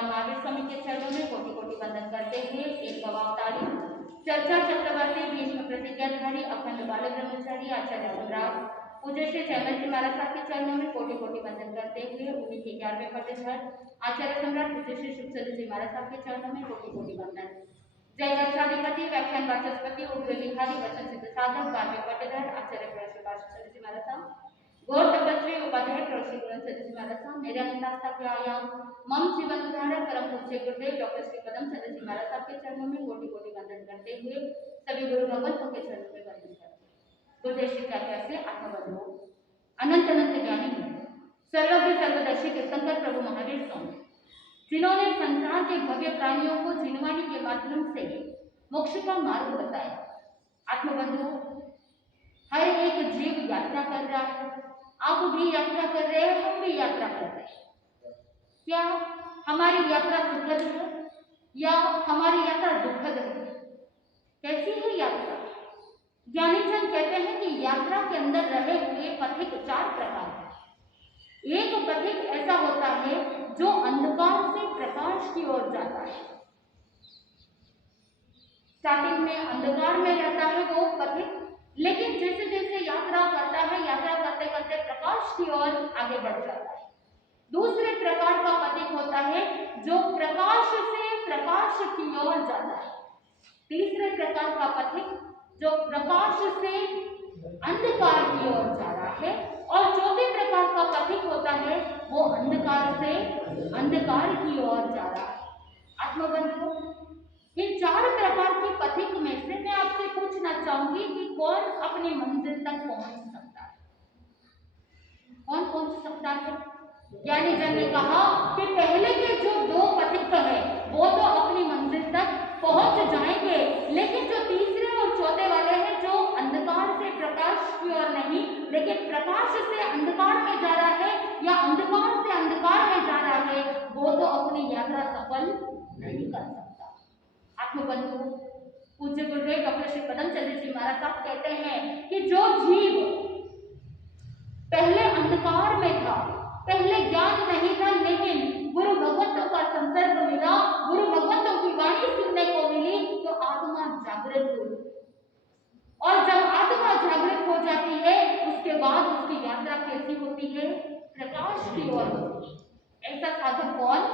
भगवान महावीर स्वामी के चरणों में कोटि कोटि वंदन करते हुए एक गवावतारी चर्चा चक्रवर्ती भीष्म प्रतिज्ञाधारी अखंड बाल ब्रह्मचारी आचार्य सम्राट पूज्य श्री जयमल जी महाराज साहब के चरणों में कोटि कोटि वंदन करते हुए उन्हीं के 11वें पट्टेधर आचार्य सम्राट पूज्य श्री सुखचंद्र जी महाराज साहब के चरणों में कोटि कोटि वंदन। जय गच्छाधिपति व्याख्यान वाचस्पति उग्र बिहारी वचन सिद्ध साधक 12वें पट्टेधर आचार्य प्रकाश चंद्र जी महाराज साहब गौर तपस्वी उपाध्याय प्रश्री गुरुचंद्र जी महाराज साहब मेरे अनंतास्था के आयाम मम जीवन उदाहरण परम पूज्य गुरुदेव डॉक्टर श्री पदम चंद्र जी महाराज साहब के चरणों में कोटि कोटि वंदन करते हुए सभी गुरु भगवंतों के चरणों में वंदन करते हैं। गुरुदेव श्री क्या कैसे आत्मबंधु अनंत अनंत ज्ञानी है सर्वज्ञ सर्वदर्शी तीर्थंकर प्रभु महावीर स्वामी जिन्होंने संसार के भव्य प्राणियों को जिनवाणी के माध्यम से मोक्ष का मार्ग बताया। आत्मबंधु हर एक जीव यात्रा कर रहा है, आप भी यात्रा कर रहे हैं, हम भी यात्रा कर रहे हैं। क्या हमारी यात्रा सुखद है या हमारी यात्रा दुखद है? कैसी है यात्रा? ज्ञानी जन कहते हैं कि यात्रा के अंदर रहे हुए पथिक 4 प्रकार हैं। एक पथिक ऐसा होता है जो अंधकार से प्रकाश की ओर जाता है। स्टार्टिंग में अंधकार में रहता है वो पथिक, लेकिन जैसे जैसे यात्रा करता है, यात्रा करते करते प्रकाश की ओर आगे बढ़ जाता है। दूसरे प्रकार का पथिक होता है जो प्रकाश से प्रकाश की ओर जाता है। तीसरे प्रकार का पथिक जो प्रकाश से अंधकार की ओर जा रहा है, और चौथे प्रकार का पथिक होता है वो अंधकार से अंधकार की ओर जा रहा है। आत्मबंधु इन 4 प्रकार के पथिक में से मैं आपसे पूछना चाहूंगी कि कौन अपनी मंजिल तक पहुंच सकता है? कौन पहुंच सकता है? ज्ञानी जन ने कहा कि पहले के जो 2 पथिक है वो तो अपनी मंजिल तक पहुंच जाएंगे, लेकिन जो तीसरे और चौथे वाले हैं जो अंधकार से प्रकाश की ओर नहीं लेकिन प्रकाश से अंधकार में जा रहा है या अंधकार से अंधकार में जा रहा है, वो तो अपनी यात्रा सफल नहीं कर सकता। आत्मबंधु पूज्य गुरुदेव डॉक्टर श्री पदम चंद्र जी महाराज साहब कहते हैं कि जो जीव पहले अंधकार में था, पहले ज्ञान नहीं था, लेकिन गुरु भगवंतों का संसर्ग मिला, गुरु भगवंतों की वाणी सुनने को मिली, तो आत्मा जागृत हुई। और जब आत्मा जागृत हो जाती है उसके बाद उसकी यात्रा कैसी होती है? प्रकाश की ओर होती है। ऐसा साधक कौन?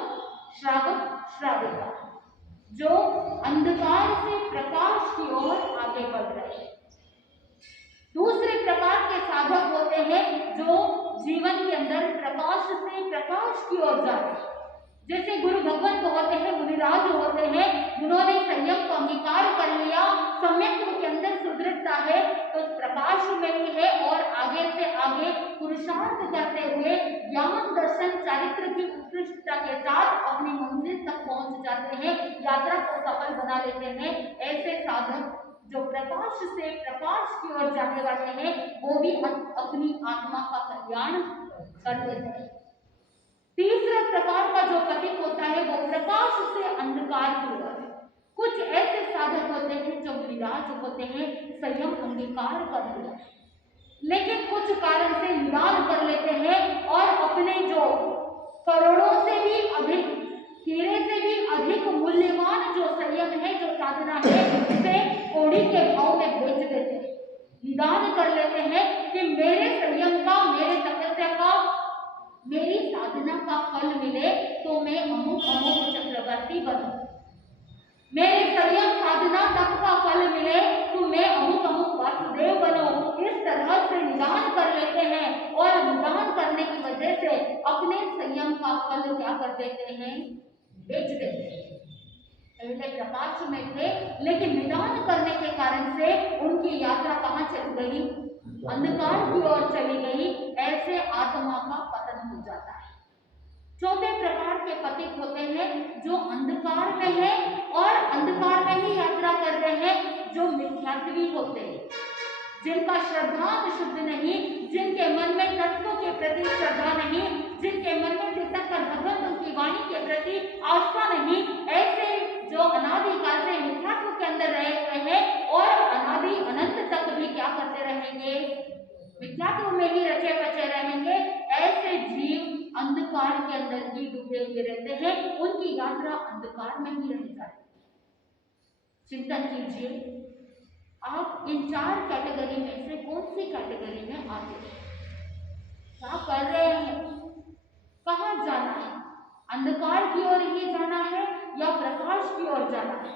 श्रावक श्राविका जो अंधकार से प्रकाश की ओर आगे बढ़ रहे हैं। दूसरे प्रकार के साधक होते हैं जो जीवन के अंदर प्रकाश से प्रकाश की ओर जा रहे हैं। जैसे गुरु भगवंत होते हैं, मुनिराज होते हैं, उन्होंने संयम को अंगीकार कर लिया, सम्यक्त्व के अंदर सुदृढ़ता है तो प्रकाश में ही है, और आगे से आगे पुरुषार्थ करते हुए ज्ञान दर्शन चारित्र की उत्कृष्टता के साथ अपनी मंजिल तक पहुंच जाते हैं, यात्रा को सफल बना लेते हैं। ऐसे साधक जो प्रकाश से प्रकाश की ओर जाने वाले हैं वो भी अपनी आत्मा का कल्याण कर लेते हैं। तीसरा प्रकार का जो पथिक होता है वो प्रकाश से अंधकार की ओर है। कुछ ऐसे साधक होते हैं जो विराज होते हैं, संयम अंगीकार कर लिया, लेकिन कुछ कारण से निराल कर लेते हैं और अपने जो करोड़ों से भी अधिक, हीरे से भी अधिक मूल्यवान जो संयम है, जो साधना है, उसे कौड़ी के भाव में बेच देते हैं। निदान कर लेते हैं कि मेरे संयम का, मेरे तपस्या का, मेरी साधना का फल मिले तो मैं अमुक अमुक चक्रवर्ती बनूं, मेरे संयम साधना तप का फल मिले तो मैं अमुक अमुक वासुदेव बनूं। इस तरह से निदान कर लेते हैं, और निदान करने की वजह से अपने संयम का फल क्या कर देते हैं? बेच देते हैं। पहले प्रकाश में थे, लेकिन निदान करने के कारण से उनकी यात्रा कहाँ चली गई? अंधकार की ओर चली गई। ऐसे आत्मा का पतन हो जाता है। चौथे प्रकार के पथिक होते हैं जो अंधकार में है और अंधकार में ही यात्रा कर रहे हैं, जो मिथ्यात्वी होते हैं, जिनका श्रद्धा शुद्ध नहीं, जिनके मन में तत्वों के प्रति श्रद्धा नहीं, जिनके मन में तीर्थंकर भगवंतों की वाणी के प्रति आस्था नहीं, ऐसे जो अनादिकाल से मिथ्यात्व के अंदर रहे हुए हैं और अनादि अनंत तक भी क्या करते रहेंगे? मिथ्यात्व में ही रचे बचे रहेंगे। ऐसे जीव अंधकार के अंदर ही डूबे हुए रहते हैं, उनकी यात्रा अंधकार में ही रह जाती है। चिंतन कीजिए, आप इन 4 कैटेगरी में से कौन सी कैटेगरी में आते हैं? क्या कर रहे हैं? कहाँ जाना है? अंधकार की ओर ही जाना है या प्रकाश की ओर जाना है?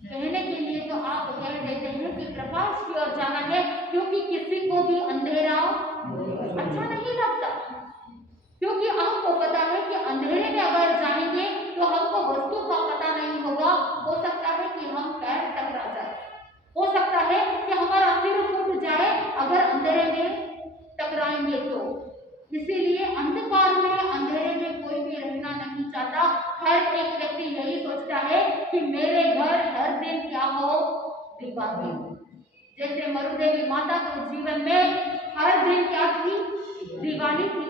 कहने के लिए तो आप कह देते हैं कि प्रकाश की ओर जाना है, क्योंकि किसी को भी अंधेरा अच्छा नहीं लगता, क्योंकि आपको पता है कि अंधेरे में अगर जाएंगे तो हमको वस्तु का पता नहीं होगा, हो सकता है कि हम पैर टकरा जाए, हो सकता है कि हमारा सिर फूट जाए अगर अंधेरे में टकराएंगे तो। इसीलिए अंधकार में, अंधेरे में कोई भी रहना नहीं चाहता। हर एक व्यक्ति यही सोचता है कि मेरे घर हर दिन क्या हो, दीवानी। जैसे मरुदेवी माता के जीवन में हर दिन क्या थी, दीवानी थी।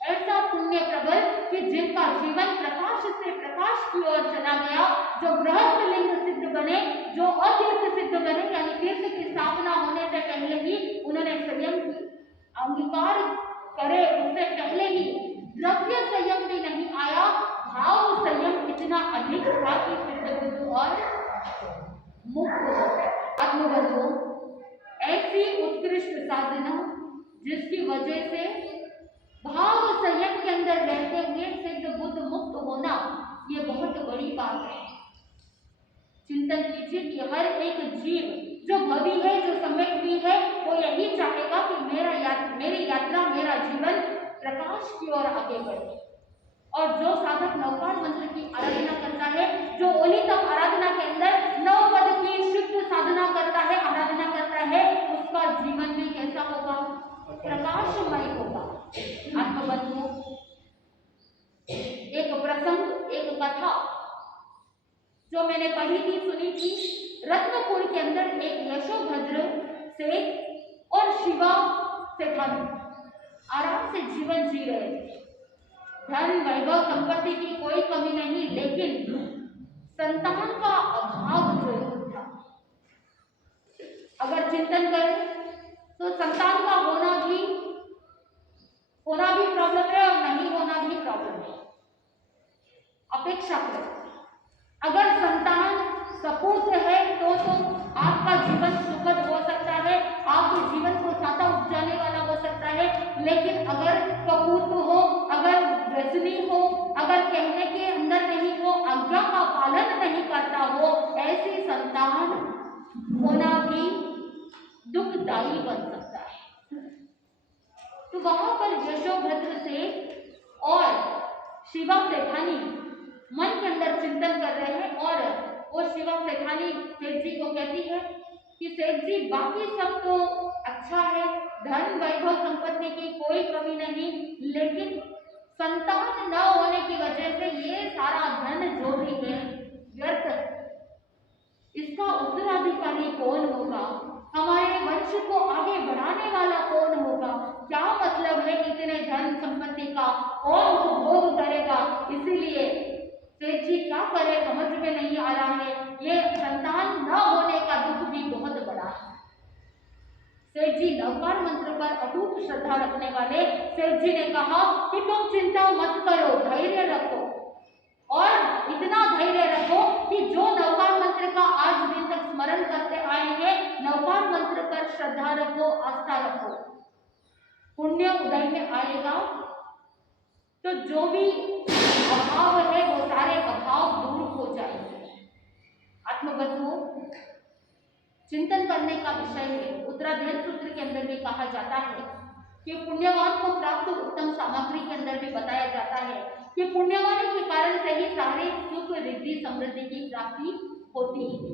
ऐसा पुण्य प्रबल कि जिनका जीवन प्रकाश से प्रकाश की ओर चला गया, जो गृहस्थ लिंग सिद्ध बने, जो अतीर्थ सिद्ध बने, यानी तीर्थ की स्थापना होने से पहले ही उन्होंने संयम की अंगीकार करे, उससे पहले ही द्रव्य संयम भी नहीं आया, भाव संयम इतना अधिक था कि सिद्ध बुद्ध और मुक्त आत्मबंधु ऐसी उत्कृष्ट साधना जिसकी वजह से भाव संयम के अंदर रहते हुए सिद्ध बुद्ध मुक्त होना, ये बहुत बड़ी बात है। चिंतन कीजिए कि हर एक जीव जो भवी है, जो सम्यक भी है, वो यही चाहेगा कि मेरी यात्रा, मेरा जीवन प्रकाश की ओर आगे बढ़े। और जो साधक नवकार मंत्र की आराधना करता है, जो ओलितम आराधना के अंदर 9 पद की शुद्ध साधना करता है, आराधना करता है, उसका जीवन भी कैसा होगा, प्रकाशमय होगा। आत्मबंधु, एक प्रसंग, एक कथा जो मैंने पढ़ी थी, सुनी थी। रत्नपुर के अंदर एक यशोभद्र सेठ और शिवा सेठानी आराम से जीवन जी रहे थे। धन वैभव संपत्ति की कोई कमी नहीं, लेकिन संतान का अभाव जरूर था। अगर चिंतन करें तो संतान का होना भी प्रॉब्लम है और नहीं होना भी प्रॉब्लम है। अपेक्षा करें, अगर संतान सपूत है तो आपका जीवन सुखद हो सकता है, आपके जीवन को साता उपजाने वाला हो सकता है। लेकिन अगर कपूत हो, अगर व्यसनी हो, अगर कहने के अंदर नहीं हो, आज्ञा का पालन नहीं करता हो, ऐसी संतान होना भी दुखदायी बन सकता है। तो वहां पर यशोभद्र से और शिवा सेठानी मन के अंदर चिंतन कर रहे हैं, और वो शिवा सेठानी सेठ जी को कहती है कि सेठ जी, बाकी सब तो अच्छा है, धन वैभव संपत्ति की कोई कमी नहीं, लेकिन संतान न होने की वजह से ये सारा धन जो भी है व्यर्थ है। इसका उत्तराधिकारी कौन होगा, हमारे वंश को आगे बढ़ाने वाला कौन होगा, क्या मतलब है इतने धन संपत्ति का, कौन उपभोग करेगा। इसीलिए सेठ जी क्या करे समझ में नहीं आ रहा है, ये संतान न होने का दुख भी बहुत बड़ा है। सेठ जी नवकार मंत्र पर अटूट श्रद्धा रखने वाले सेठ जी ने कहा कि तुम चिंता मत करो, धैर्य रखो, और इतना धैर्य रखो कि जो नवकार मंत्र का आज दिन तक स्मरण करते आए हैं, नवकार मंत्र पर श्रद्धा रखो, आस्था रखो, पुण्य उदय में आएगा तो जो भी अभाव है वो सारे अभाव दूर हो जाएंगे। आत्मबंधु, चिंतन करने का विषय है। उत्तराध्ययन सूत्र के अंदर भी कहा जाता है कि पुण्यवान को प्राप्त उत्तम सामग्री के अंदर भी बताया जाता है कि पुण्यवान के कारण से ही सारे सुख, रिद्धि, समृद्धि की प्राप्ति होती है।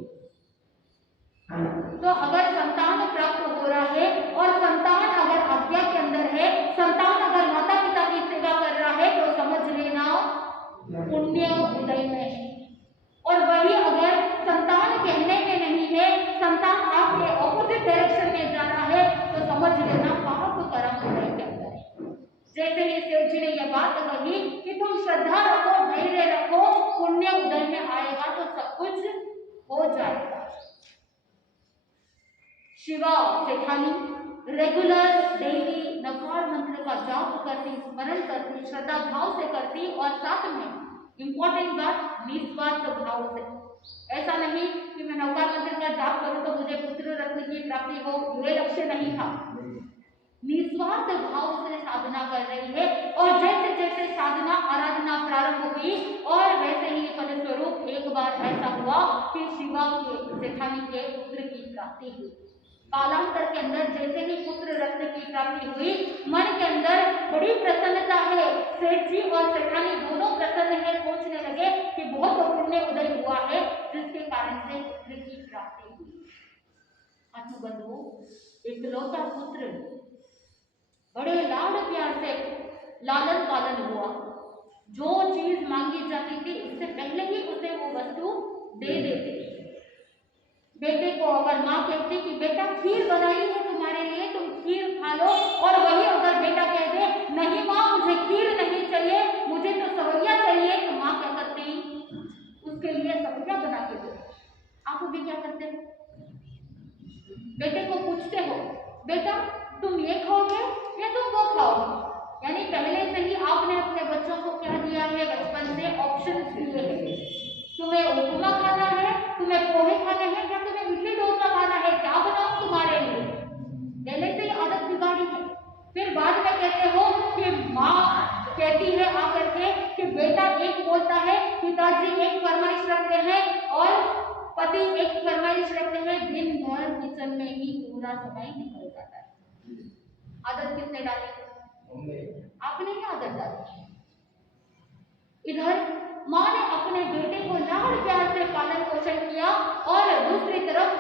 तो अगर संतान प्राप्त हो रहा है और संतान अगर आज्ञा के अंदर है, संतान अगर माता पिता की सेवा कर रहा है, तो समझ लेना पुण्य उदय में है। और वही अगर संतान कहने में नहीं है, संतान आपके ऑपोजिट डायरेक्शन में जा रहा है, तो समझ लेना पाप कर्म उदय के अंदर है। जैसे ही सेठ जी ने यह बात कही कि तुम श्रद्धा रखो, धैर्य रखो, पुण्य उदय में आएगा तो सब कुछ हो जाएगा। शिवा सेठानी रेगुलर डेली नकार मंत्र का जाप करती, स्मरण करती, श्रद्धा भाव से करती और साथ में इंपॉर्टेंट बात निस्वार्थ भाव से। ऐसा नहीं कि मैं नकार मंत्र का जाप करूं तो मुझे पुत्र रत्न की प्राप्ति हो, ये लक्ष्य नहीं था। निस्वार्थ भाव से साधना कर रही है और जैसे जैसे साधना आराधना प्रारंभ हुई और वैसे ही फलस्वरूप एक बार ऐसा हुआ कि शिवा के जेठानी के पुत्र की प्राप्ति हुई। कालांतर के अंदर जैसे ही पुत्र रत्न की प्राप्ति हुई, मन के अंदर बड़ी प्रसन्नता है। सेठ जी और सेठानी दोनों प्रसन्न है, सोचने लगे कि बहुत पुण्य उदय हुआ है जिसके कारण से पुत्र की प्राप्ति हुई। आत्मबंधुओं, इकलौता पुत्र बड़े लाड प्यार से लालन पालन हुआ। जो चीज मांगी जाती थी उससे पहले ही उसे वो वस्तु दे देते। बेटे को अगर माँ कहती कि बेटा खीर बनाई है तुम्हारे लिए, तुम खीर खा लो, और वही अगर बेटा कह दे नहीं माँ मुझे खीर नहीं चाहिए, मुझे तो सवैया चाहिए, तो माँ क्या करती? उसके लिए सवैया बना के दे। आप भी क्या करते हो? बेटे को पूछते हो बेटा तुम ये खाओगे या तुम वो खाओगे? यानी पहले से ही आपने अपने बच्चों को क्या दिया है? बचपन से ऑप्शंस दिए हैं। तुम्हें उपमा खाना है, तुम्हें पोहे खाने हैं, या तुम्हें इडली डोसा खाना है, क्या बनाऊं तुम्हारे लिए? पहले से ही आदत बिगाड़ी है। फिर बाद में कहते हो कि माँ कहती है आकर के कि बेटा एक बोलता है, पिताजी एक फरमाइश रखते हैं और पति एक फरमाइश रखते हैं, दिन भर किचन में ही पूरा समय निकल जाता है। आदत किसने डाली? आपने ही आदत डाली। इधर माँ ने अपने बेटे को लाड़ प्यार से पालन पोषण किया और दूसरी तरफ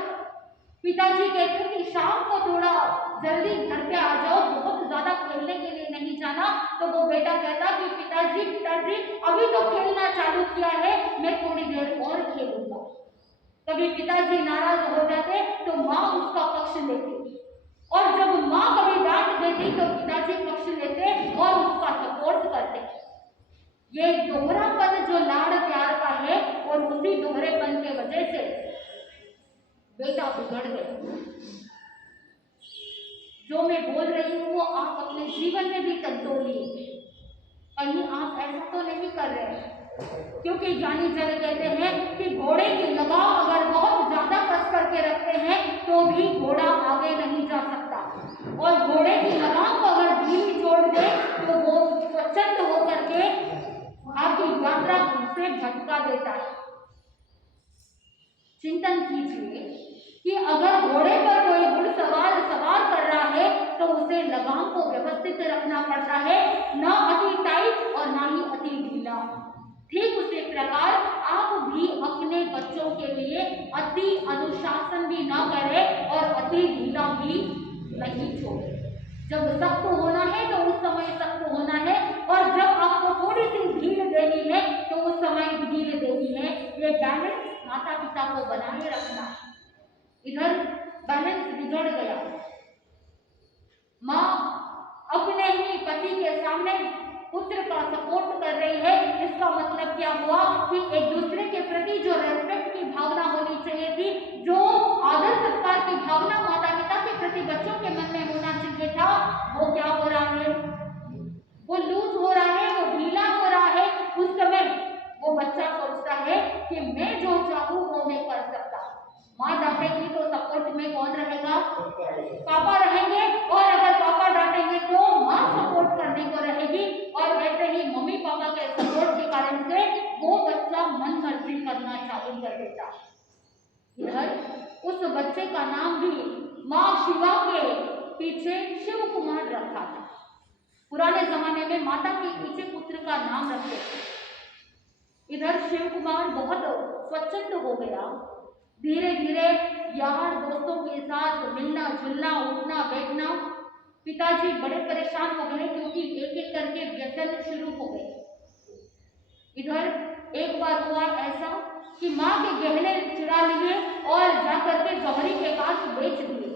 पिताजी कहते कि शाम को थोड़ा जल्दी घर पे आ जाओ, बहुत ज्यादा खेलने के लिए नहीं जाना। तो वो बेटा कहता कि पिताजी अभी तो खेलना चालू किया है, मैं थोड़ी देर और खेलूंगा। कभी पिताजी नाराज हो जाते तो माँ उसका पक्ष लेती, और जब माँ कभी डांट देती तो पिताजी पक्ष लेते और उसका सपोर्ट करते। ये दोहरापन जो लाड़ प्यार का है, और उसी दोहरेपन के वजह से बेटा बिगड़ गया। जो मैं बोल रही हूँ वो आप अपने जीवन में भी तंतोलिए। कहीं आप ऐसा तो नहीं कर रहे, क्योंकि ज्ञानी जन कहते हैं कि घोड़े की लगाम अगर बहुत ज्यादा कस करके रखते हैं तो भी घोड़ा आगे नहीं जा सकता, और घोड़े की लगाम को अगर ढीली छोड़ दे तो वो स्वच्छंद होकर के आपकी यात्रा से भटका देता है। चिंतन कीजिए कि अगर घोड़े पर कोई घुड़सवार सवार कर रहा है तो उसे लगाम को व्यवस्थित रखना पड़ता है, ना अति टाइट और ना ही अति ढीला। ठीक उसी प्रकार आप भी अपने बच्चों के लिए अति अनुशासन भी ना करें और अति ढीला भी नहीं छोड़े। जब सख्त होना है तो उस समय सख्त होना है, और जब आपको थोड़ी सी ढील देनी है तो उस समय ढील देनी है। ये बैलेंस माता पिता को बनाए रखना है। इधर बैलेंस बिगड़ गया। माँ अपने ही पति के सामने पुत्र का सपोर्ट कर रही है। इसका मतलब क्या हुआ कि एक दूसरे के प्रति जो रेस्पेक्ट की भावना होनी चाहिए थी, जो आदर सत्कार की भावना माता पिता के प्रति बच्चों के मन में होना चाहिए था, वो क्या हो रहा है? वो लूज हो रहा है, वो ढीला हो रहा है। उस समय वो बच्चा सोचता है कि मैं जो चाहूँ वो मैं कर सकता। माँ डांटेगी तो सपोर्ट में कौन रहेगा? पापा रहेंगे, और अगर पापा डांटेंगे तो माँ सपोर्ट करने को रहेगी, और वैसे ही मम्मी पापा के सपोर्ट के कारण से वो बच्चा मन मर्जी करना चालू कर देता। इधर उस बच्चे का नाम भी माँ शिवा के पीछे शिव कुमार रखा था। पुराने जमाने में माता के पीछे पुत्र का नाम रखते थे। इधर शिव कुमार बहुत स्वच्छंद हो गया। धीरे धीरे यार दोस्तों के साथ मिलना जुलना, उठना बैठना। पिताजी बड़े परेशान हो गए क्योंकि एक एक करके व्यसन शुरू हो गए। इधर एक बार हुआ ऐसा कि माँ के गहने चुरा लिए और जाकर के जौहरी के पास बेच दिए,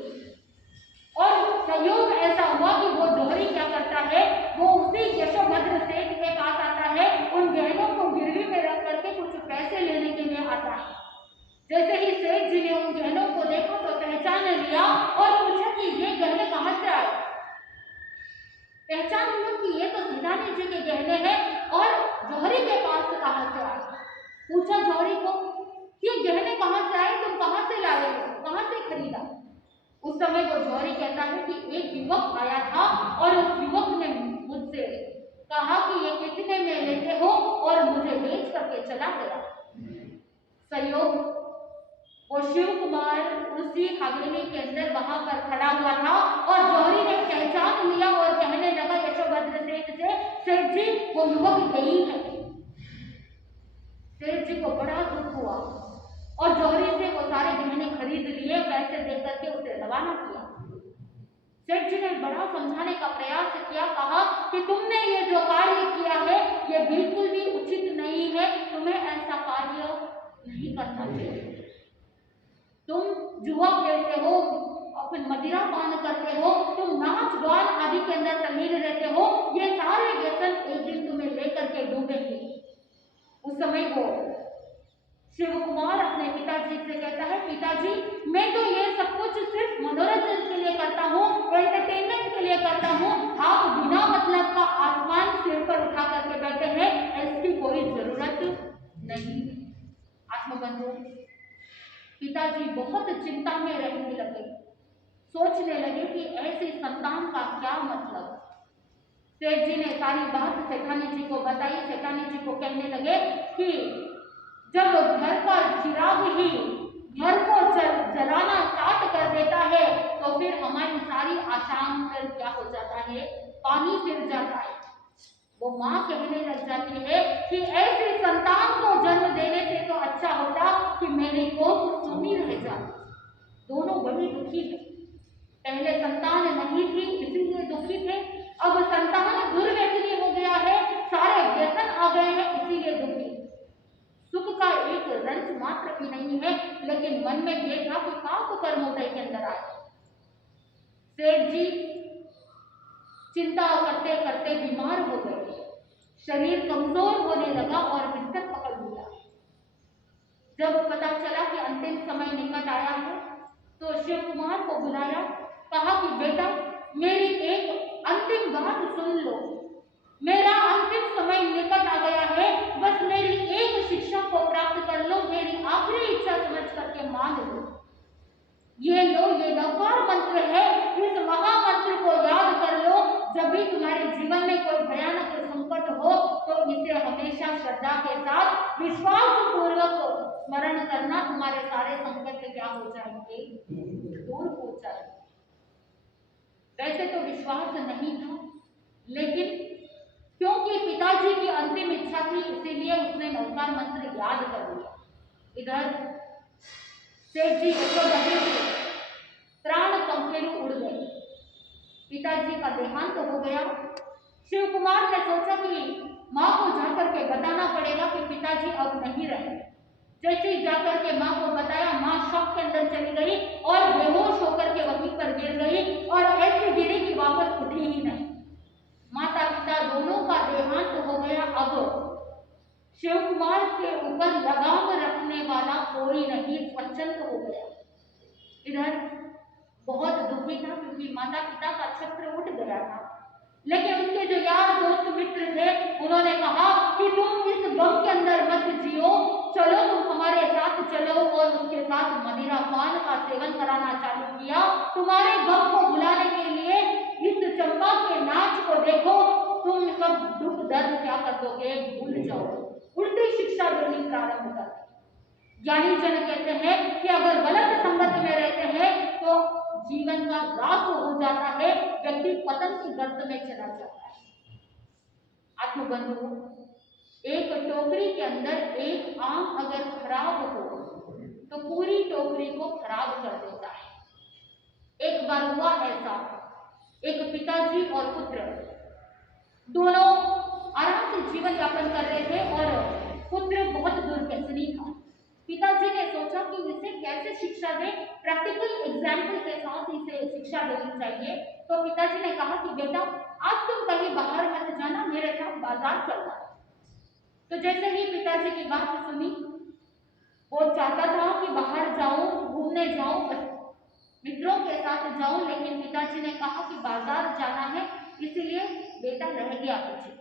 और संयोग ऐसा हुआ कि वो जौहरी क्या करता है, वो उसी यशोभद्र सेठ के पास आता है, उन गहनों को गिरवी में रख करके कुछ पैसे लेने के लिए आता है। जैसे ही सेठ जी ने उन गहनों को देखा तो पहचान लिया और पूछा कि ये गहने कहाँ से आए। गहने हैं और जौहरी के पास कहां से आए। पूछा जौहरी को ये गहने कहां से आए, तुम कहां से लाए हो, कहां से खरीदा। उस समय वो जौहरी कहता है कि एक युवक आया था और उस युवक ने मुझसे कहा कि ये कितने में लेते हो और मुझे बेच करके चला गया। संयोग वो शिव कुमार उसी हवेली के अंदर वहां पर खड़ा हुआ था और जौहरी ने पहचान लिया और कहने लगा यशोभद्र सेठ से, सेठ जी वो युवक यही है। सेठ जी को बड़ा दुख हुआ और जौहरी से वो सारे गहने खरीद लिए, पैसे दे करके उसे रवाना किया। सेठ जी ने बड़ा समझाने का प्रयास किया, कहा कि तुमने ये जो कार्य किया है ये बिल्कुल भी उचित नहीं है, तुम्हें ऐसा कार्य नहीं करना चाहिए। तुम जुआ खेलते हो, अपन मदिरा पान करते हो, तुम नाच गान आदि के अंदर तल्लीन रहते हो, ये सारे व्यसन एक दिन तुम्हें लेकर के डूबेंगे। उस समय वो शिव कुमार अपने पिताजी से कहता है, पिताजी मैं तो ये सब कुछ सिर्फ मनोरंजन के लिए करता हूँ, एंटरटेनमेंट के लिए करता हूँ, आप बिना मतलब का आसमान सिर पर उठा करके बैठे हैं, इसकी कोई जरूरत नहीं। आत्मबंधु पिताजी बहुत चिंता में रहने लगे, सोचने लगे कि ऐसे संतान का क्या मतलब। सेठ जी ने सारी बात सेठानी जी को बताई। सेठानी जी को कहने लगे कि जब घर का चिराग ही घर को जलाना स्टार्ट कर देता है तो फिर हमारी सारी आशाओं पर क्या हो जाता है, पानी फिर जाता है। वो माँ कहने लग जाती है कि ऐसे संतान को जन्म देने से तो अच्छा होता कि मेरी कोख सूनी रह जाती। दोनों बड़ी दुखी है। पहले संतान नहीं थी इसीलिए दुखी थे, अब संतान दुर्व्यसनी हो गया है, सारे व्यसन आ गए हैं इसीलिए दुखी। सुख का एक रंच मात्र भी नहीं है, लेकिन मन में यह था कि पाप कर्मोदय के अंदर आए। सेठ जी चिंता करते करते बीमार हो गए, शरीर कमजोर होने लगा और बिस्तर पकड़ लिया। जब पता चला कि अंतिम समय निकट आया है तो शिव कुमार को बुलाया, कहा कि बेटा मेरी एक अंतिम बात सुन लो, मेरा अंतिम समय निकट आ गया है, बस मेरी एक शिक्षा को प्राप्त कर लो, मेरी आखिरी इच्छा समझ करके मान लो। ये लो, ये नवकार मंत्र है, इस महामंत्र को याद कर लो। जब भी तुम्हारे जीवन में कोई भयानक संकट हो तो इसे हमेशा श्रद्धा के साथ विश्वास पूर्वक स्मरण करना, तुम्हारे सारे संकट क्या हो जाएंगे, दूर हो जाएंगे। वैसे तो विश्वास नहीं था, लेकिन क्योंकि पिताजी की अंतिम इच्छा थी इसीलिए उसने नवकार मंत्र याद कर लिया। इधर सेठ जी यशोधरी के प्राण पंखेरु उड़ गए, पिताजी का देहांत हो गया। शिव कुमार ने सोचा कि माँ को जाकर के बताना पड़ेगा कि पिताजी अब नहीं रहे। जैसे ही जाकर के माँ को बताया, माँ शॉक के अंदर चली गई और बेहोश होकर के वहीं पर गिर गई और ऐसी गिरी कि वापस उठी ही नहीं। माता पिता दोनों का देहांत हो गया। अब शिव कुमार के ऊपर लगाम रखने वाला कोई नहीं, स्वच्छंद हो गया। इधर बहुत दुखी था क्योंकि माता पिता का छत्र उठ गया था, लेकिन उसके जो यार दोस्त मित्र थे उन्होंने कहा कि तुम इस गम के अंदर मत जियो, चलो तुम हमारे साथ चलो, और उसके साथ मदिरा पान का सेवन कराना चालू किया। तुम्हारे गम को भुलाने के लिए इस चंपा के नाच को देखो, तुम सब दुख दर्द क्या कर दोगे, भूल जाओ। उल्टी शिक्षा देनी प्रारंभ कर। ज्ञानी जन कहते हैं कि अगर गलत संगत में रहते हैं तो जीवन का ह्रास हो जाता है, व्यक्ति पतन की गर्त में चला जाता है। आत्मबंधु, एक टोकरी के अंदर एक आम अगर खराब हो तो पूरी टोकरी को खराब कर देता है। एक बार हुआ ऐसा, एक पिताजी और पुत्र दोनों आराम से जीवन यापन कर रहे थे और पुत्र बहुत दुर्व्यसनी था। पिताजी ने सोचा कि इसे कैसे शिक्षा दें, प्रैक्टिकल एग्जाम्पल के साथ इसे शिक्षा देनी चाहिए। तो पिताजी ने कहा कि बेटा आज तुम कहीं बाहर मत जाना, मेरे साथ बाजार चलना। तो जैसे ही पिताजी की बात सुनी, वो चाहता था कि बाहर जाऊं, घूमने जाऊं, मित्रों के साथ जाऊं, लेकिन पिताजी ने कहा कि बाजार जाना है, इसीलिए बेटा रह गया पीछे।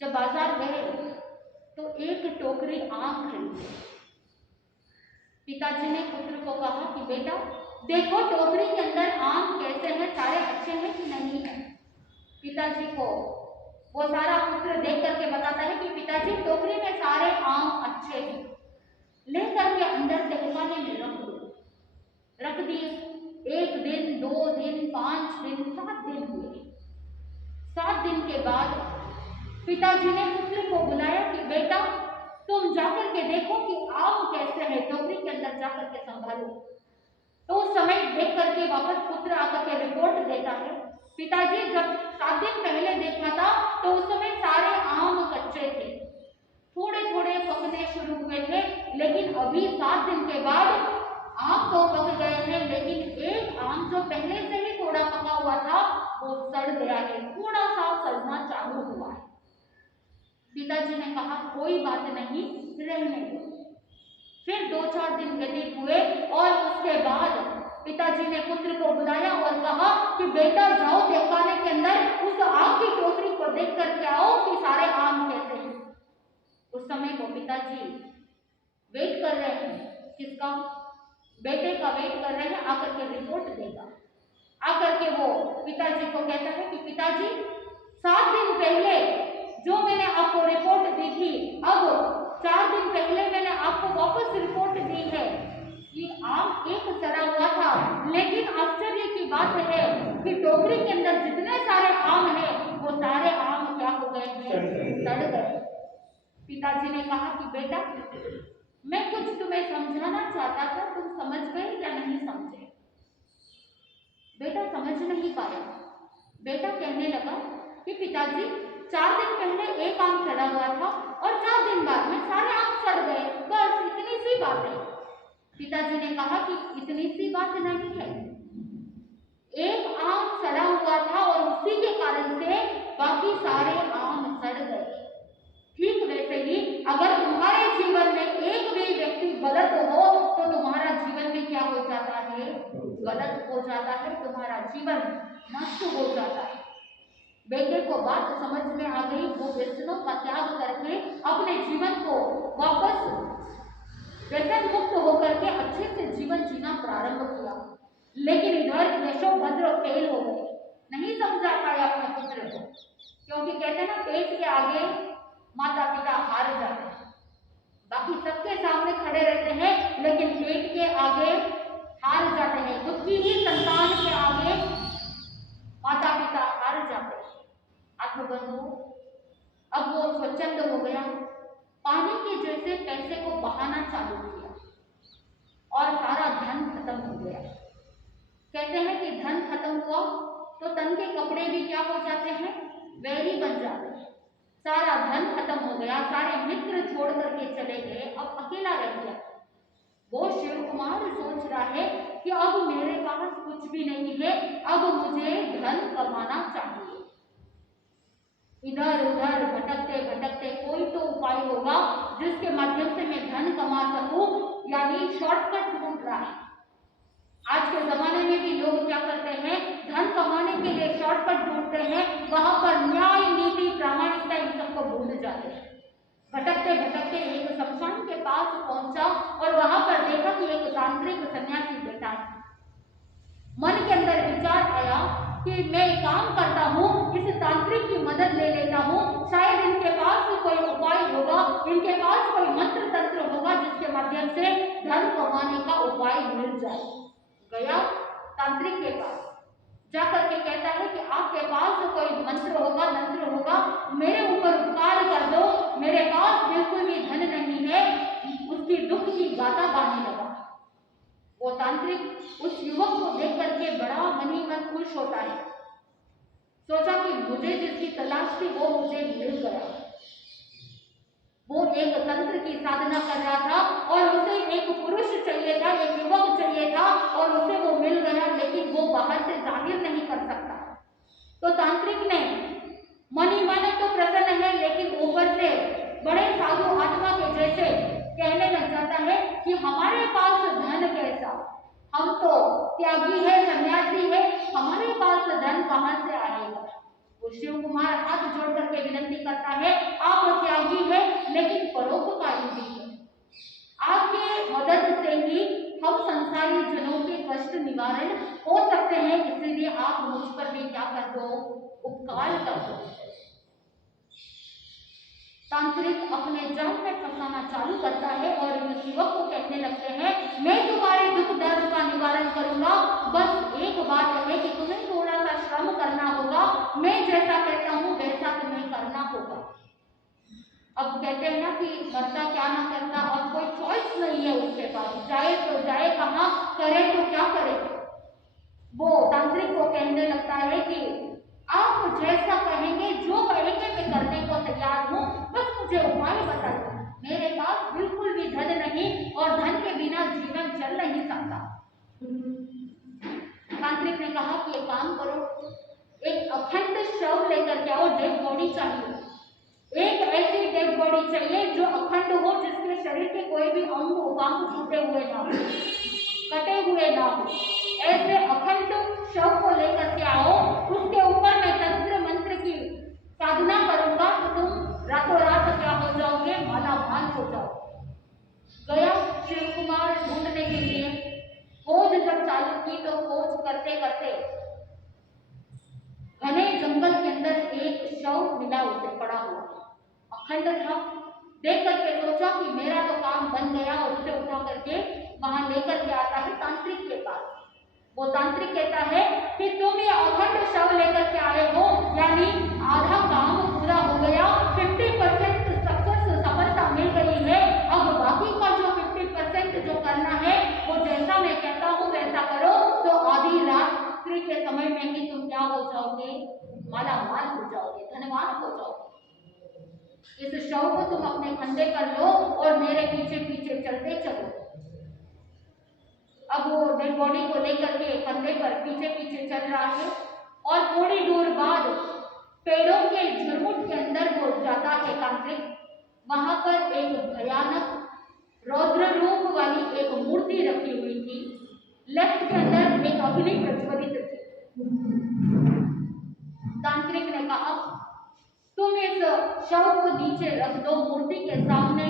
जब बाजार गए तो एक टोकरी आम खरीदी। पिताजी ने पुत्र को कहा कि बेटा देखो टोकरी के अंदर आम कैसे हैं, सारे अच्छे हैं कि नहीं है। पिताजी को वो सारा पुत्र देख करके बताता है कि पिताजी टोकरी में सारे आम अच्छे हैं। लेकर के अंदर तहखाने में रख दिए। 1 दिन, 2 दिन, 5 दिन, 7 दिन हुए। 7 दिन के बाद पिताजी ने पुत्र को बुलाया कि बेटा तुम जाकर के देखो कि आम कैसे है, टोकरी के अंदर जाकर के संभालो। तो उस समय देख करके वापस पुत्र आकर के रिपोर्ट देता है, पिताजी जब 7 दिन पहले देखा था तो उस समय सारे आम कच्चे थे, थोड़े थोड़े पकने शुरू हुए थे, लेकिन अभी 7 दिन के बाद आम तो पक गए हैं, लेकिन एक आम जो पहले से ही थोड़ा पका हुआ था वो सड़ गया है, थोड़ा सा सड़ना चालू हुआ है। पिताजी ने कहा कोई बात नहीं, रहने दो। फिर 2-4 दिन व्यतीत हुए और उसके बाद पिताजी ने पुत्र को बुलाया और कहा कि बेटा जाओ तहखाने के अंदर उस आम की टोकरी को देख करके आओ कि सारे आम कैसे हैं। उस समय वो पिताजी वेट कर रहे हैं, किसका? बेटे का वेट कर रहे हैं, आकर के रिपोर्ट देगा। आकर के वो पिताजी को कहता है कि पिताजी 7 दिन पहले जो मैंने आपको रिपोर्ट दी थी, अब 4 दिन पहले मैंने आपको वापस रिपोर्ट दी है कि आम एक सड़ा हुआ था, लेकिन आश्चर्य की बात है कि टोकरी के अंदर जितने सारे आम हैं वो सारे आम क्या हो गए हैं? सड़ गए। पिताजी ने कहा कि बेटा मैं कुछ तुम्हें समझाना चाहता था, तुम समझ गए या नहीं समझे? बेटा समझ नहीं पाया। बेटा कहने लगा कि पिताजी 4 दिन पहले एक आम सड़ा हुआ था और 4 दिन बाद में सारे आम सड़ गए, बस इतनी सी बात है। पिताजी ने कहा कि इतनी सी बात नहीं है, एक आम सड़ा हुआ था और उसी के कारण से बाकी सारे आम सड़ गए। ठीक वैसे ही अगर तुम्हारे जीवन में एक भी व्यक्ति गलत हो तो तुम्हारा जीवन भी क्या हो जाता है? गलत हो जाता है, तुम्हारा जीवन नष्ट हो जाता है। बेटे को बात समझ में आ गई, वो व्यसनों का त्याग करके अपने जीवन को वापस व्यसन मुक्त होकर के अच्छे से जीवन जीना प्रारंभ किया। लेकिन इधर यशोभद्र फेल हो गए, नहीं समझा पाया अपने पुत्र को, क्योंकि कहते हैं ना पेट के आगे माता पिता हार जाते हैं। बाकी सबके सामने खड़े रहते हैं लेकिन पेट के आगे हार जाते हैं, खुद की ही संतान के आगे माता पिता हार जाते हैं। आत्मबंधु अब वो स्वच्छंद हो गया, पानी के जैसे पैसे को बहाना चालू किया और सारा धन खत्म हो गया। कहते हैं कि धन खत्म हुआ तो तन के कपड़े भी क्या हो जाते हैं? वैरी बन जाते हैं। सारा धन खत्म हो गया, सारे मित्र छोड़ करके चले गए, अब अकेला रह गया। वो शिव कुमार सोच रहा है कि अब मेरे पास कुछ भी नहीं है, अब मुझे धन कमाना चाहिए। इधर उधर भटकते भटकते कोई तो उपाय होगा जिसके माध्यम से मैं धन कमा सकूं, यानी शॉर्टकट ढूंढ रहा है। आज के जमाने में भी लोग क्या करते हैं? धन कमाने के लिए शॉर्टकट ढूंढते हैं, वहां पर न्याय नीति प्रामाणिकता इन सबको भूल जाते हैं। भटकते भटकते एक शमशान के पास पहुंचा और वहां पर देखा कि एक तांत्रिक सन्यासी बैठा है। मन के अंदर विचार आया कि मैं काम करता हूँ, इस तांत्रिक की मदद ले लेता हूँ, शायद इनके पास कोई उपाय होगा, इनके पास कोई मंत्र तंत्र होगा जिसके माध्यम से धन कमाने का उपाय मिल जाए। गया तांत्रिक के पास, जाकर के कहता है कि आपके पास कोई मंत्र होगा, तंत्र होगा, मेरे ऊपर उपकार कर दो, मेरे पास बिल्कुल भी धन नहीं है। उसकी दुख की गाथा गाने लगा। वो तांत्रिक उस युवक को देख करके बड़ा मन ही मन खुश होता है। सोचा कि मुझे जिसकी तलाश थी वो मुझे मिल गया। वो एक तंत्र की साधना कर रहा था और उसे एक पुरुष चाहिए था, एक युवक चाहिए था और उसे वो मिल गया, लेकिन वो बाहर से जाहिर नहीं कर सकता। तो तांत्रिक ने मन ही मन तो प्रसन्न है, लेकिन ऊपर से बड़े साधु आत्मा के जैसे कहने लग जाता है कि हमारे पास धन कैसा, हम तो त्यागी है, सन्यासी है, हमारे पास धन कहाँ से आएगा। वो शिव कुमार हाथ जोड़ करके विनती करता है, आप त्यागी है लेकिन परोपकारी भी है, आपके मदद से ही हम संसारी जनों के कष्ट निवारण हो सकते हैं, इसलिए आप मुझ पर भी क्या कर दो, उपकार कर दो। तांत्रिक अपने जाल में फंसाना चालू करता है और इस युवक को कहने लगते हैं, मैं तुम्हारे दुख दर्द का निवारण करूंगा, बस एक बात है कि तुम्हें थोड़ा सा श्रम करना होगा, मैं जैसा कहता हूं वैसा तुम्हें करना होगा। अब कहते हैं ना कि करता क्या ना करता, अब कोई चॉइस नहीं है उसके पास, जाए तो जाए कहाँ, करे तो क्या करे। वो तांत्रिक को कहने लगता है कि आप जैसा कहेंगे, जो कहेंगे मैं करने को तैयार हूँ, बस मुझे उपाय बताइए, मेरे पास बिल्कुल भी धन नहीं और धन के बिना जीवन चल नहीं सकता। तांत्रिक ने कहा कि एक काम करो, एक अखंड शव लेकर के आओ, डेड बॉडी चाहिए, एक ऐसी डेड बॉडी चाहिए जो अखंड हो, जिसके शरीर के कोई भी अंग उपांग टूटे हुए ना हो, कटे हुए ना हो, ऐसे अखंड शव को लेकर के आओ, उसके ऊपर मैं तंत्र मंत्र की साधना करूंगा तो तुम रातों रात क्या हो जाओगे, माला माल हो जाओगे। गया शिव कुमार ढूंढने के लिए, खोज जब चालू की तो खोज करते करते घने जंगल के अंदर एक शव मिला उसे पड़ा हुआ, अखंड था। देख करके सोचा कि मेरा तो काम बन गया और उसे उठा करके वहां लेकर के आता है तांत्रिक के पास। वो तांत्रिक कहता है कि तुम ये अखंड शव लेकर के आए हो, यानी आधा काम पूरा हो गया, 50% सक्सेस सफलता मिल गई है, अब बाकी का जो 50% जो करना है वो जैसा मैं कहता हूँ वैसा करो, तो आधी रात्रि के समय में ही तुम क्या हो जाओगे, माला माल हो जाओगे, धनवान हो जाओगे। इस शव को तुम अपने कंधे पर लो और मेरे पीछे पीछे चलते चलो। अब वो डेड बॉडी को लेकर के कंधे पर पीछे पीछे चल रहा है और थोड़ी दूर बाद पेड़ों के झुरमुट के अंदर वो जाता है तांत्रिक। वहां पर एक भयानक रौद्र रूप वाली एक मूर्ति रखी हुई थी, लेफ्ट के अंदर एक अग्नि प्रज्वलित थी। तांत्रिक ने कहा, तुम इस शव को नीचे रख दो मूर्ति के सामने,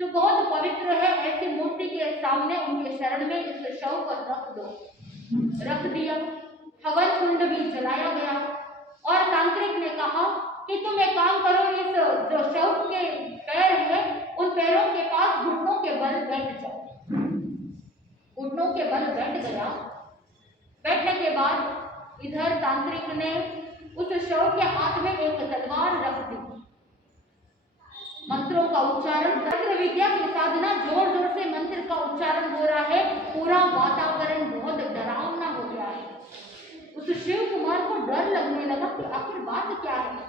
जो बहुत पवित्र है, ऐसी मूर्ति के सामने उनके शरण में इस शव को रख दो। रख दिया, हवन कुंड भी जलाया गया और तांत्रिक ने कहा कि तुम एक काम करो, इस जो शव के पैर है उन पैरों के पास घुटनों के बल बैठ जाओ। घुटनों के बल बैठ गया। बैठने के बाद इधर तांत्रिक ने उस शव के हाथ में एक तलवार रख दी। मंत्रों का उच्चारण, तंत्र विद्या की साधना, जोर जोर से मंत्र का उच्चारण हो रहा है, पूरा वातावरण बहुत डरावना हो गया है। उस शिव कुमार को डर लगने लगा कि आखिर बात क्या है,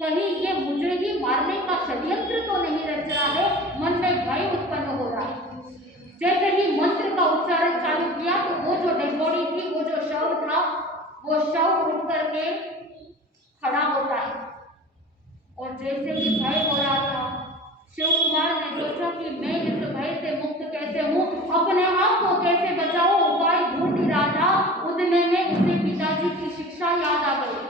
कहीं ये मुझे ही मारने का षड्यंत्र तो नहीं रच रहा है। मन में भय उत्पन्न हो रहा है। जैसे ही मंत्र का उच्चारण चालू किया तो वो जो डेड बॉडी थी, वो जो शव था, वो शव उठ करके खड़ा होता है और जैसे ही भय हो रहा था, शिव कुमार ने सोचा कि मैं इस भय से मुक्त कैसे हूँ, अपने आप को कैसे बचाऊं, उपाय ढूंढ ही रहा था। उतने में उसे पिताजी की शिक्षा याद आ गई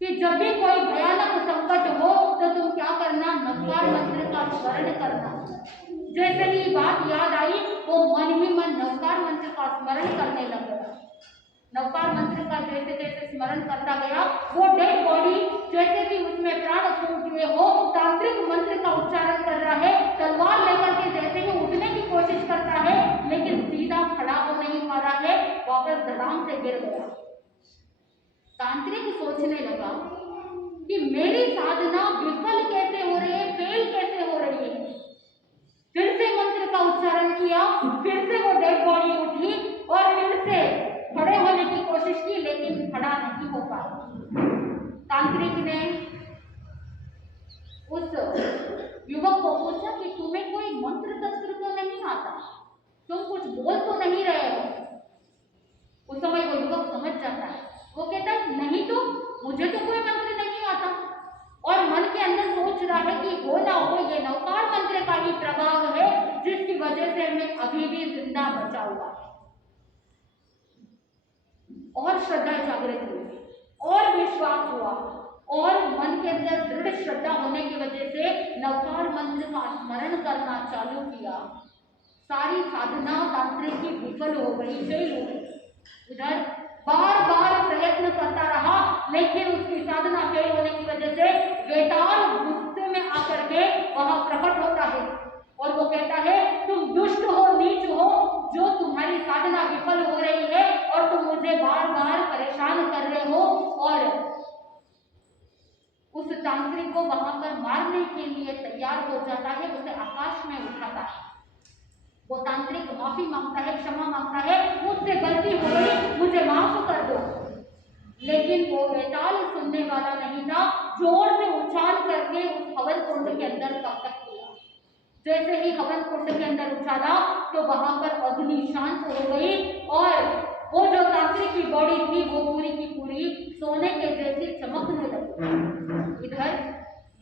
कि जब भी कोई भयानक संकट हो तो तुम क्या करना, नवकार मंत्र का स्मरण करना। जैसे ही बात याद आई वो मन ही मन नवकार मंत्र का स्मरण करने लग गया। नवकार मंत्र का जैसे जैसे स्मरण करता गया, वो डेड बॉडी जैसे कि उसमें प्राण फूट गए हो, तांत्रिक मंत्र का उच्चारण कर रहा है, तलवार लेकर के जैसे ही उठने की कोशिश करता है, लेकिन सीधा खड़ा हो नहीं पा रहा है, वापस धड़ाम से गिर गया। तांत्रिक सोचने लगा कि मेरी साधना विफल कैसे हो रही है, फेल कैसे हो रही है। फिर से मंत्र का उच्चारण किया, फिर से वो डेड बॉडी उठी और फिर से खड़े होने की कोशिश की, लेकिन खड़ा नहीं हो पाया। तांत्रिक ने उस युवक को पूछा कि तुम्हें कोई मंत्र तंत्र तो नहीं आता, तुम कुछ बोल तो नहीं रहे हो। उस समय वो युवक समझ जाता है, वो कहता है नहीं तो मुझे तो कोई मंत्र नहीं आता, और मन के अंदर सोच रहा है कि हो ना हो ये नवकार मंत्र का ही प्रभाव है जिसकी वजह से मैं अभी भी जिंदा बचा हुआ है। और श्रद्धा जागृत हुई और विश्वास हुआ और मन के अंदर दृढ़ श्रद्धा होने की वजह से नवकार मंत्र का स्मरण करना चालू किया, सारी साधना तांत्रिक की विफल हो गई, फेल हो गई। इधर बार बार प्रयत्न करता रहा, लेकिन उसकी साधना फेल होने की वजह से वेताल गुस्से में आकर के वहां प्रकट होता है और वो कहता है, तुम दुष्ट हो, नीच हो, जो तुम्हारी साधना विफल हो रही है और तुम मुझे बार बार परेशान कर रहे हो। और उस तांत्रिक को वहां पर मारने के लिए तैयार हो जाता है, उसे आकाश में उठाता है। वो तांत्रिक माफी मांगता है, क्षमा मांगता है, मुझसे गलती हो गई, मुझे माफ कर दो। लेकिन वो वेताल सुनने वाला नहीं था, जोर से उछाल करके उस हवन कुंड के अंदर तब तक किया। जैसे ही हवन कुंड के अंदर उछाला तो वहां पर अग्नि शांत हो गई और वो जो तांत्रिक की बॉडी थी वो पूरी की पूरी सोने के जैसी चमकने लगी। इधर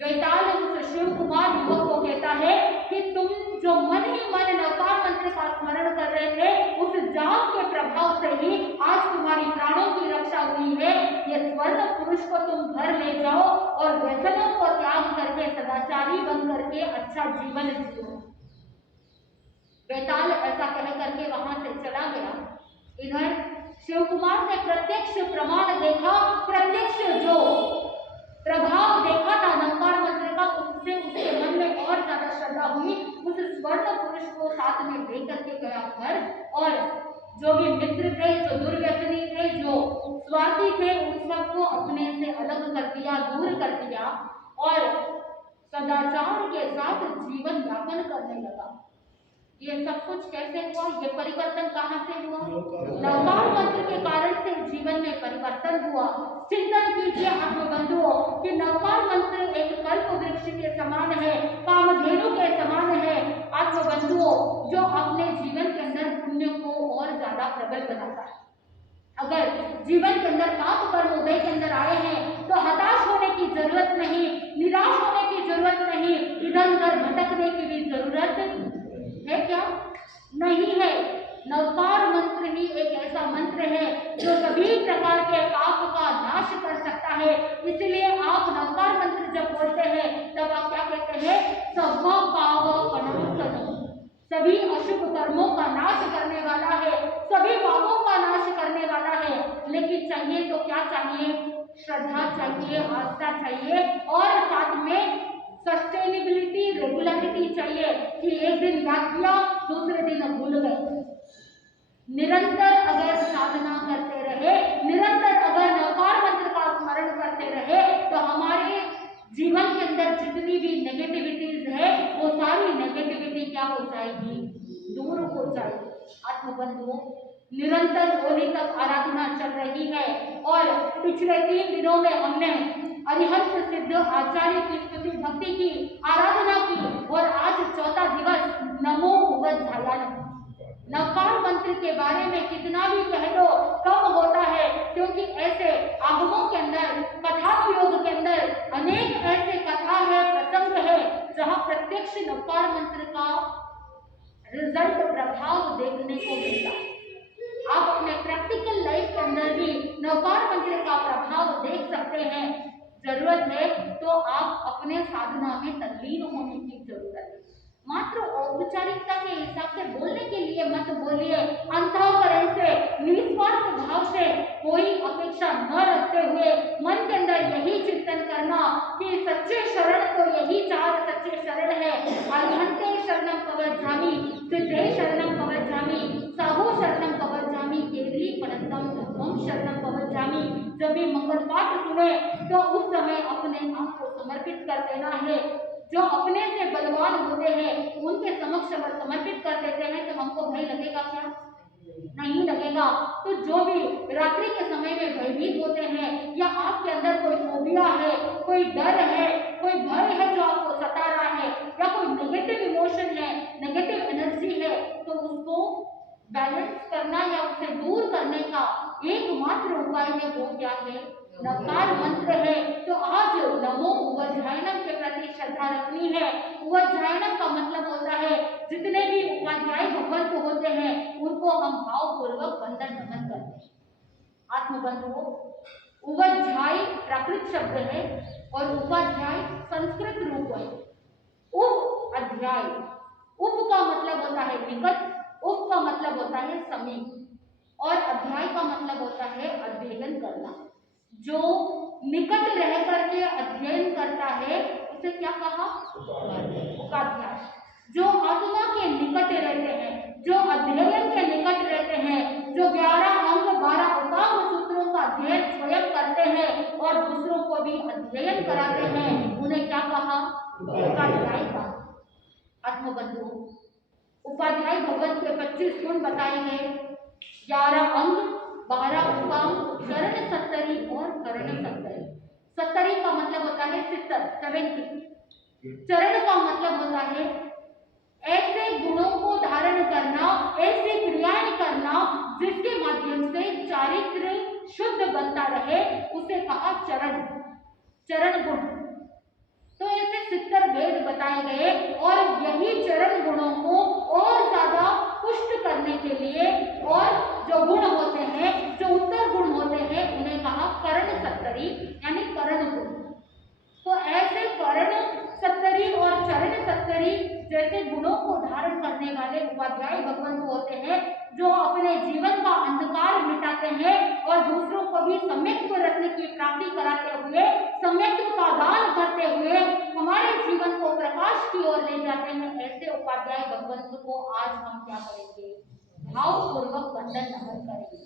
वेताल उस शिव कुमार युवक को कहता है कि तुम जो मन ही मन नवकार मंत्र का स्मरण कर रहे थे, उस जाप के प्रभाव से ही आज तुम्हारी प्राणों की रक्षा हुई है। ये स्वर्ण पुरुष को तुम घर ले जाओ और व्यसनों को त्याग करके सदाचारी बन करके अच्छा जीवन जियो। वेताल ऐसा कह करके वहां से चला गया। इधर शिव कुमार ने प्रत्यक्ष प्रमाण देखा, प्रत्यक्ष जो प्रभाव देखा था नवकार मंत्र का, उससे उसके मन में और ज्यादा श्रद्धा हुई। उस स्वर्ण पुरुष को साथ में लेकर के गया घर और जो भी मित्र थे, जो दुर्व्यसनी थे, जो स्वार्थी थे, उन सबको अपने से अलग कर दिया, दूर कर दिया और सदाचार के साथ जीवन यापन करने लगा। ये सब कुछ कैसे हुआ? ये परिवर्तन कहाँ से हुआ? नवकार मंत्र के कारण से जीवन में परिवर्तन हुआ। चिंतन कीजिए आत्मबंधुओं कि नवकार मंत्र एक कल्प वृक्ष के समान है, कामधेनु के समान है आत्मबंधुओं, जो अपने जीवन के अंदर पुण्य को और ज्यादा प्रबल बनाता है। अगर जीवन के अंदर पाप कर्म उदय के अंदर आए हैं तो हताश होने की जरूरत नहीं, निराश होने की जरूरत नहीं, इधर उधर भटकने की भी जरूरत है क्या? नहीं है। नवकार मंत्र ही एक ऐसा मंत्र है जो सभी प्रकार के पाप का नाश कर सकता है। इसलिए आप नवकार मंत्र जब बोलते हैं तब आप क्या कहते हैं? सबका पाप कनौसनो, सभी अशुभ कर्मों का नाश करने वाला है, सभी पापों का नाश करने वाला है। लेकिन चाहिए तो क्या चाहिए? श्रद्धा चाहिए, आस्था चाहिए और साथ में सस्टेनेबिलिटी, रेगुलरिटी चाहिए कि एक दिन याद किया, दूसरे दिन भूल गए। निरंतर अगर साधना करते रहे, निरंतर अगर नवकार मंत्र का स्मरण करते रहे तो हमारे जीवन के अंदर जितनी भी नेगेटिविटीज है वो सारी नेगेटिविटी क्या हो जाएगी? दूर हो जाएगी। आत्मबंधुओं, निरंतर होली तक आराधना चल रही है और पिछले 3 दिनों में हमने अरिहंत सिद्ध आचार्य की स्तुति भक्ति की, आराधना की और आज चौथा दिवस नमो उवध्यायन। नवकार मंत्र के बारे में कितना भी कह लो कम होता है, क्योंकि ऐसे आगमों के अंदर, कथा योग के अंदर अनेक ऐसे कथा है, प्रसंग है जहाँ प्रत्यक्ष नवकार मंत्र का रिजल्ट, प्रभाव देखने को मिलता है। आप अपने प्रैक्टिकल लाइफ के अंदर भी नवकार मंत्र का प्रभाव देख सकते हैं। जरूरत है तो आप अपने साधना में तल्लीन होने की जरूरत है। मात्र औपचारिकता के हिसाब से बोलने के लिए मत बोलिए, अंतःकरण से, निस्वार्थ भाव से, कोई अपेक्षा न रखते हुए मन के अंदर यही चिंतन करना कि सच्चे शरण तो यही 4 सच्चे शरण है। अरिहंते शरणम कवचामि, सिद्धे शरणम कवचामि, साहू शरणम कवचामि, केवली पनंतम धम्मम शरणम कवचामि। जब भी मंगल पाठ सुने तो उस समय अपने आप को समर्पित कर देना है। जो अपने से बलवान होते हैं उनके समक्ष अगर समर्पित कर देते हैं तो हमको भय लगेगा क्या? नहीं लगेगा। तो जो भी रात्रि के समय में भयभीत होते हैं या आपके अंदर कोई फोबिया है, कोई डर है, कोई भय है जो आपको सता रहा है या कोई नेगेटिव इमोशन है, नेगेटिव एनर्जी है, तो उसको बैलेंस करना या उसे दूर करने का एकमात्र उपाय है वो क्या है? नवकार मंत्र है। तो आज नमो उवध्यायनम के प्रति श्रद्धा रखनी है। उवध्यायनम का मतलब होता है जितने भी उपाध्याय भगवंत होते हैं उनको हम भावपूर्वक वंदन नमन करते हैं। आत्मबंधुओं, उपाध्याय प्राकृत शब्द है और उपाध्याय संस्कृत रूप है। उप अध्याय, उप का मतलब होता है निकट, उप का मतलब होता है समीप और अध्याय का मतलब होता है अध्ययन करना। जो निकट रह करके अध्ययन करता है उसे क्या कहा? उपाध्याय। जो आत्मा के निकट रहते हैं, जो अध्ययन के निकट रहते हैं, जो 11 अंग 12 उपांग सूत्रों का अध्ययन स्वयं करते हैं और दूसरों को भी अध्ययन कराते हैं, उन्हें क्या कहा? उपाध्याय कहा। आत्मबंधु, उपाध्याय भगवत के 25 गुण बताए गए, 11 अंग 12 उपांग, चरण 70 और करण 70। 70 का मतलब होता है 70। चरण का मतलब होता है ऐसे गुणों को धारण करना, ऐसी क्रियाएं करना जिसके माध्यम से चारित्र शुद्ध बनता रहे, उसे कहा चरण, चरण गुण। तो ऐसे 70 भेद बताए गए और यही चरण गुणों को और ज्यादा पुष्ट करने के लिए और जो गुण होते हैं, जो उत्तर गुण होते हैं, उन्हें कहा करण 70 यानी करण गुण। तो ऐसे करण 70 और चरण 70 जैसे गुणों को धारण करने वाले उपाध्याय भगवंत होते हैं, जो अपने जीवन का अंधकार मिटाते हैं और दूसरों को भी सम्यक्त्व रत्न की प्राप्ति कराते हुए, सम्यक्त्व का दान करते हुए हमारे जीवन को प्रकाश की ओर ले जाते हैं। ऐसे उपाध्याय भगवंत को आज हम क्या करेंगे? भावपूर्वक वंदन नमन करेंगे।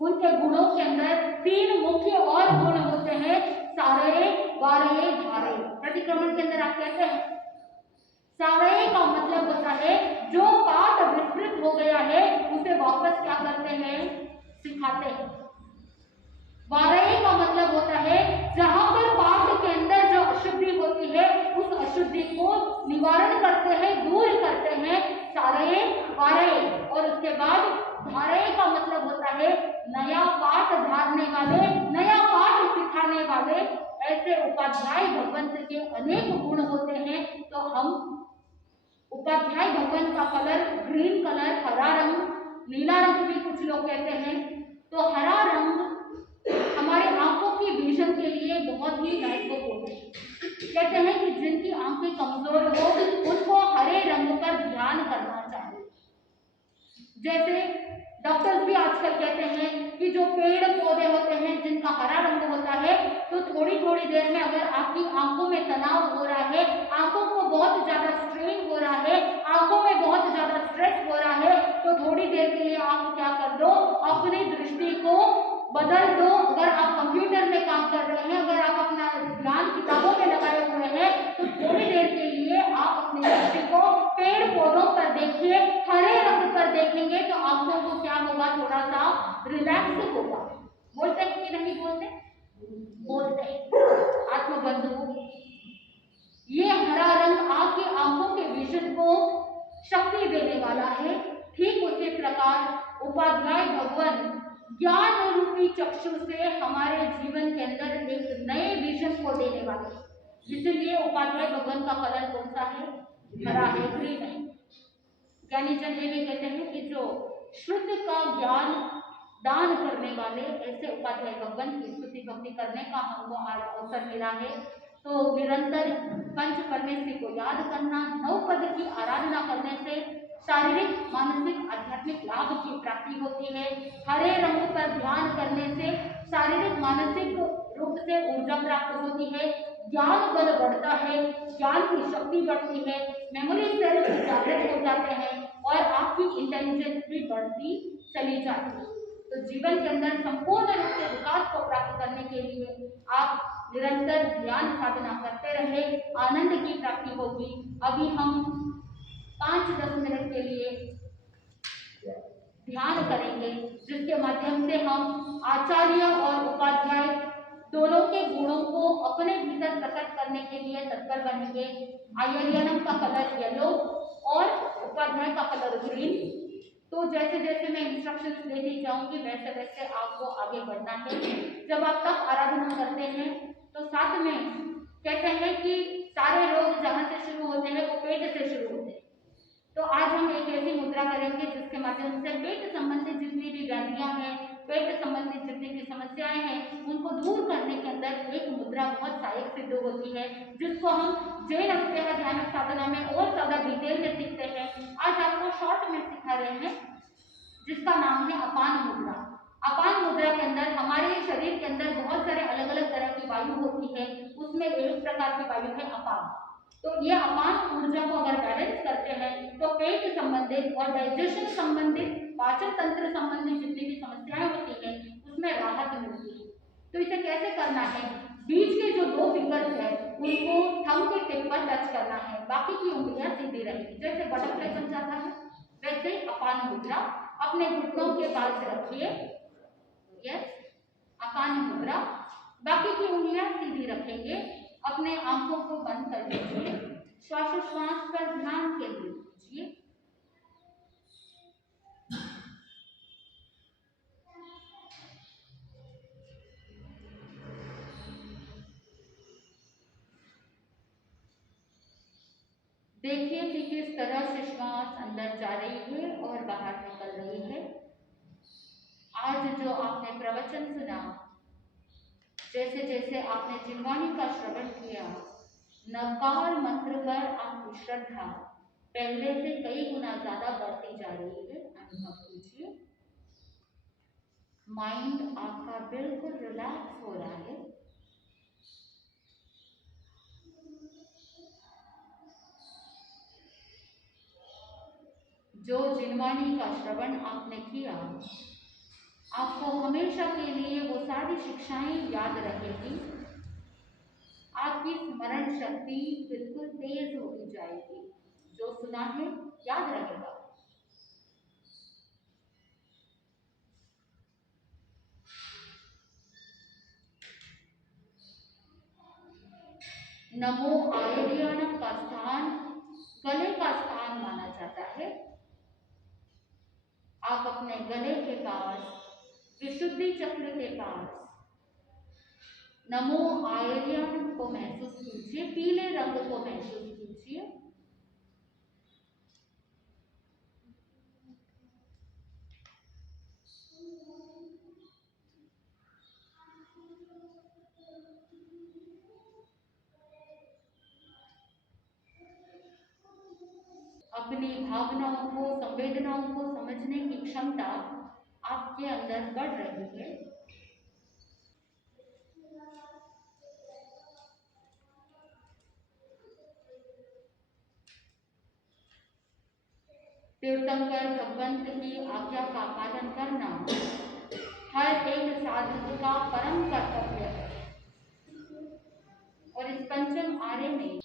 उनके गुणों के अंदर 3 मुख्य और गुण होते हैं, सारे, वारे, धारे। प्रतिक्रमण के अंदर आप कहते हैं सारे का मतलब होता है जो पाठ विस्तृत हो गया है उसे वापस क्या करते हैं? सिखाते हैं। वारे का मतलब होता है जहां पर पाठ के अंदर जो अशुद्धि होती है उस अशुद्धि को निवारण करते हैं, दूर करते हैं, सारे वारे। और उसके बाद धारे का मतलब होता है नया पाठ धारने वाले, नया पाठ सिखाने वाले। ऐसे उपाध्याय भगवंत के अनेक गुण होते हैं। तो हम उपाध्याय भगवंत का कलर ग्रीन कलर, हरा रंग, नीला रंग भी कुछ लोग कहते हैं। तो हरा रंग हमारे आंखों की विजन के लिए बहुत ही महत्वपूर्ण है। कहते हैं कि जिनकी आंखें कमजोर हो उनको हरे रंग पर ध्यान करना चाहिए। जैसे डॉक्टर्स भी आजकल कहते हैं कि जो पेड़ पौधे होते हैं जिनका हरा रंग होता है, तो थोड़ी थोड़ी देर में अगर आपकी आंखों में तनाव हो रहा है, आंखों को बहुत ज्यादा स्ट्रेन हो रहा है, आंखों में बहुत ज्यादा स्ट्रेस हो रहा है, तो थोड़ी देर के लिए आप क्या कर दो? अपनी दृष्टि को बदल दो। अगर आप कंप्यूटर में काम कर रहे हैं, अगर आप अपना ध्यान किताबों में लगाए हुए हैं, तो थोड़ी देर के लिए आप अपनी दृष्टि को पेड़ पौधों पर देखिए, हरे रंग पर देखेंगे तो आंखों को क्या होगा? थोड़ा सा रिलैक्स होगा। बोलते हैं कि नहीं बोलते? बोलते हैं। आत्मबंधु, ये हरा रंग आपकी आंखों के विजन को शक्ति देने वाला है। ठीक उसी प्रकार उपाध्याय भगवान ज्ञान रूपी चक्षु से हमारे जीवन के अंदर एक नए विजन को देने वाले हैं। इसलिए उपाध्याय भगवान का कलर कौन सा है? हरा है, ग्रीन है। ज्ञानी जन ये भी कहते हैं कि जो शुद्ध का ज्ञान दान करने वाले ऐसे उपाध्याय भगवान की स्तुति भक्ति करने का हमको आज अवसर मिला है। तो निरंतर पंच परमेश्वरी को याद करना, 9 पद की आराधना करने से शारीरिक, मानसिक, आध्यात्मिक लाभ की प्राप्ति होती है। हरे रंग पर ध्यान करने से शारीरिक, मानसिक रूप से ऊर्जा प्राप्त होती है, ज्ञान बल बढ़ता है, ज्ञान की शक्ति बढ़ती है, मेमोरी सेल्स जागृत हो जाते हैं और आपकी इंटेलिजेंस भी बढ़ती चली जाती है। तो जीवन के अंदर संपूर्ण रूप से विकास को प्राप्त करने के लिए आप निरंतर ध्यान साधना करते रहे, आनंद की प्राप्ति होगी। अभी हम 5-10 मिनट के लिए ध्यान करेंगे, जिसके माध्यम से हम आचार्य और उपाध्याय दोनों के गुणों को अपने भीतर प्रकट करने के लिए तत्पर बनेंगे। आचार्यनम का कलर येलो और उपाध्याय का कलर ग्रीन। तो जैसे जैसे मैं इंस्ट्रक्शंस देती जाऊंगी वैसे वैसे आपको आगे बढ़ना है। जब आप तब आराधना करते हैं तो साथ में कहते हैं कि सारे रोग जहाँ से शुरू होते हैं वो पेट से शुरू होते हैं। तो आज हम एक ऐसी मुद्रा करेंगे जिसके माध्यम से पेट संबंधित जितनी भी व्याधियां हैं, पेट संबंधित जितनी भी समस्याएं हैं, उनको सिद्ध होती है, जिसको हम जैन अष्टांग ध्यान साधना में और ज्यादा डिटेल में सीखते हैं। आज आपको शॉर्ट में सिखा रहे हैं, जिसका नाम है अपान मुद्रा। अपान मुद्रा के अंदर हमारे शरीर के अंदर बहुत सारे अलग अलग तरह की वायु होती है, उसमें एक प्रकार की वायु है अपान। तो ये अपान ऊर्जा को अगर बैलेंस करते हैं तो पेट संबंधित और डाइजेशन संबंधित, पाचन तंत्र संबंधित जितनी भी समस्याएं होती है उसमें राहत मिलती है। तो इसे कैसे करना है, बीच के जो 2 फिंगर्स है उनको थंब के टिप पर टच करना है, बाकी की उंगलियां सीधी रहेगी। जैसे बटरफ्लाई बन जाता है वैसे अपान मुद्रा अपने घुटनों के पास रखिए। यस, अपान मुद्रा, बाकी की उंगलियां सीधी रखेंगे, अपने आंखों को बंद कर दीजिए, श्वासोच्छ्वास पर ध्यान केंद्रित कीजिए। देखिए कि किस तरह से श्वास अंदर जा रही है और बाहर निकल रही है। आज जो आपने प्रवचन सुना, जैसे जैसे आपने जिनवाणी का श्रवण किया, नवकार मंत्र पर आपकी श्रद्धा पहले से कई गुना ज्यादा बढ़ती जा रही है। अनुभव कीजिए, माइंड आपका बिल्कुल रिलैक्स हो रहा है। जो जिनवाणी का श्रवण आपने किया, आपको हमेशा के लिए वो सारी शिक्षाएं याद रहेगी। आपकी स्मरण शक्ति बिल्कुल तेज होती जाएगी, जो सुना है याद रहेगा। नमो आयर्यानम का स्थान गले का स्थान माना जाता है। आप अपने गले के पास, विशुद्धि चक्र के पास नमो आयर्यानम को महसूस कीजिए, पीले रंग को महसूस कीजिए। अपनी भावनाओं को, संवेदनाओं को समझने की क्षमता आपके अंदर बढ़ रही है। तीर्थंकर भगवंत की आज्ञा का पालन करना हर एक साधक का परम कर्तव्य है। और इस पंचम आर्य में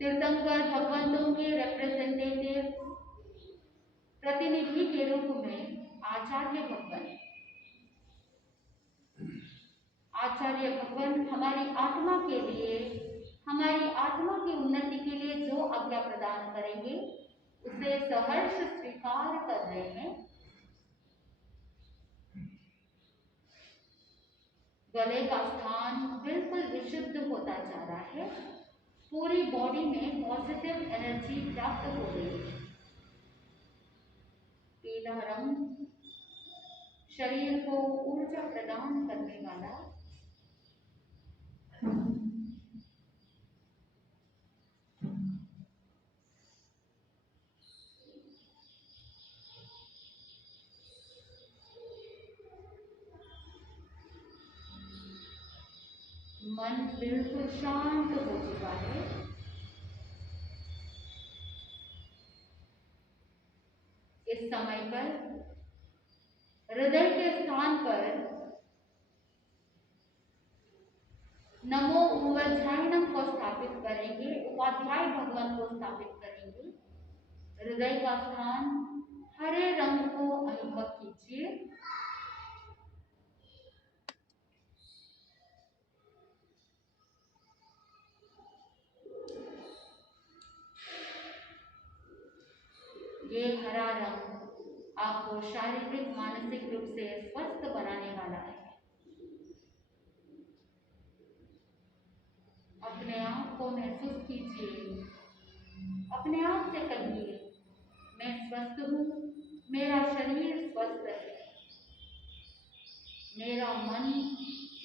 तीर्थंकर भगवंतों के रिप्रेजेंटेटिव, प्रतिनिधि के रूप में आचार्य भगवान, आचार्य भगवान हमारी आत्मा के लिए, हमारी आत्मा की उन्नति के लिए जो आज्ञा प्रदान करेंगे उसे सहर्ष स्वीकार कर रहे हैं। गले का स्थान बिल्कुल विशुद्ध होता जा रहा है, पूरी बॉडी में पॉजिटिव एनर्जी प्राप्त हो रही है। पीला रंग शरीर को ऊर्जा प्रदान करने वाला, मन बिल्कुल शांत हो चुका है। इस समय पर हृदय के स्थान पर नमो उपाध्यायनम को स्थापित करेंगे, उपाध्याय भगवान को स्थापित करेंगे। हृदय का स्थान हरे रंग को अनुभव कीजिए। ये हरा रंग आपको शारीरिक मानसिक रूप से स्वस्थ बनाने वाला है। अपने आप को महसूस कीजिए, अपने आप से कहिए, मैं स्वस्थ हूँ, मेरा शरीर स्वस्थ है, मेरा मन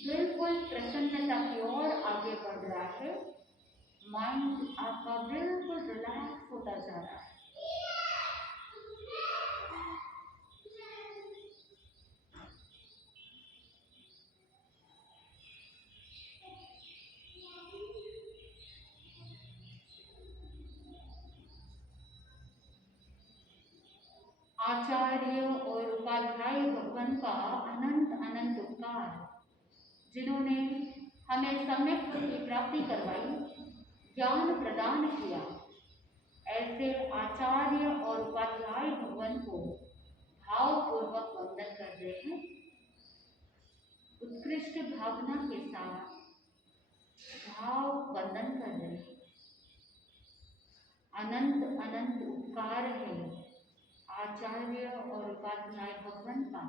बिल्कुल बिल्कुल प्रसन्नता की ओर आगे बढ़ रहा है। माइंड आपका बिल्कुल रिलैक्स होता जा रहा है। आचार्य और उपाध्याय भगवान का अनंत अनंत उपकार, जिन्होंने हमें सम्यक की प्राप्ति करवाई, ज्ञान प्रदान किया, ऐसे आचार्य और उपाध्याय भगवान को भावपूर्वक वंदन कर रहे हैं। उत्कृष्ट भावना के साथ भाव वंदन कर रहे हैं। अनंत अनंत उपकार है आचार्य और उपाध्याय भगवान का,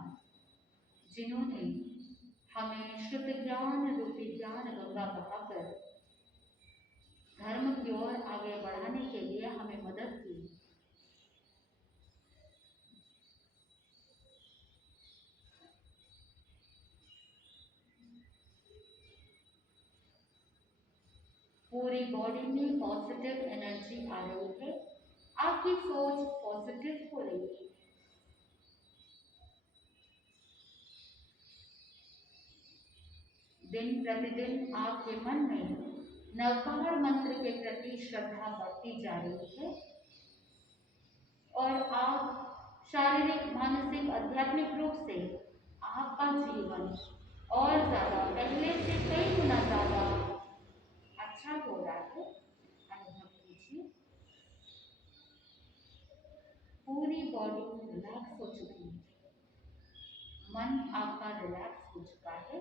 जिन्होंने हमें शुद्ध ज्ञान रूपी ज्ञान गंगा बहाकर धर्म की ओर आगे बढ़ाने के लिए हमें मदद की। पूरी बॉडी में पॉजिटिव एनर्जी आ रही है, आपकी सोच पॉजिटिव हो रही है। दिन प्रतिदिन आपके मन में नवकार मंत्र के प्रति श्रद्धा बढ़ती जा रही है और आप शारीरिक, मानसिक, आध्यात्मिक रूप से आपका जीवन और ज्यादा, पहले से कई गुना ज्यादा अच्छा हो रहा है। अनुभव कीजिए, पूरी बॉडी रिलैक्स हो चुकी है, मन आपका रिलैक्स हो चुका है,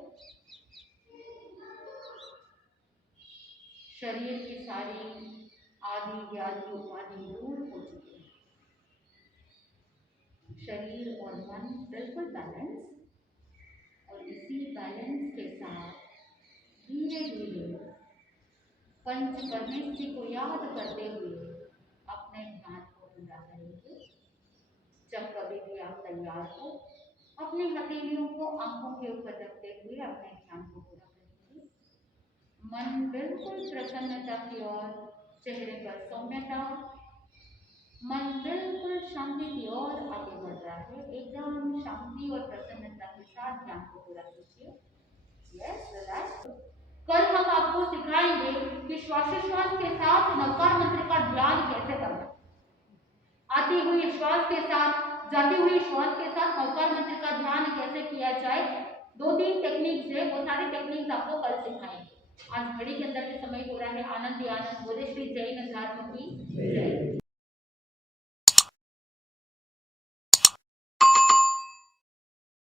शरीर की सारी आदि व्याधि उपाधि दूर हो चुकी है, शरीर और मन बिल्कुल बैलेंस, और इसी बैलेंस के साथ धीरे धीरे पंच परमेश्वरी को याद करते हुए अपने ध्यान को पूरा करेंगे। जब कभी भी आप तैयार हो, अपनी हथेलियों को आंखों के ऊपर रखते हुए अपने ध्यान को पूरा करेंगे। मन बिल्कुल प्रसन्नता की ओर, चेहरे पर सौम्यता, मन बिल्कुल शांति की ओर आगे बढ़ रहा है। एकदम शांति और प्रसन्नता के साथ ध्यान को पूरा कीजिए। Yes, relax. कल हम आपको सिखाएंगे कि श्वासोच्छ्वास के साथ नवकार मंत्र का ध्यान कैसे करना। आती हुई श्वास के साथ, जाती हुई श्वास के साथ नवकार मंत्र का ध्यान कैसे किया जाए। 2-3 टेक्निक्स है, वो सारी टेक्निक्स आपको कल सिखाएंगे। आज घड़ी के अंदर के समय हो रहा है। आनंद आनंद बोले श्री जय नंदात्म की जय।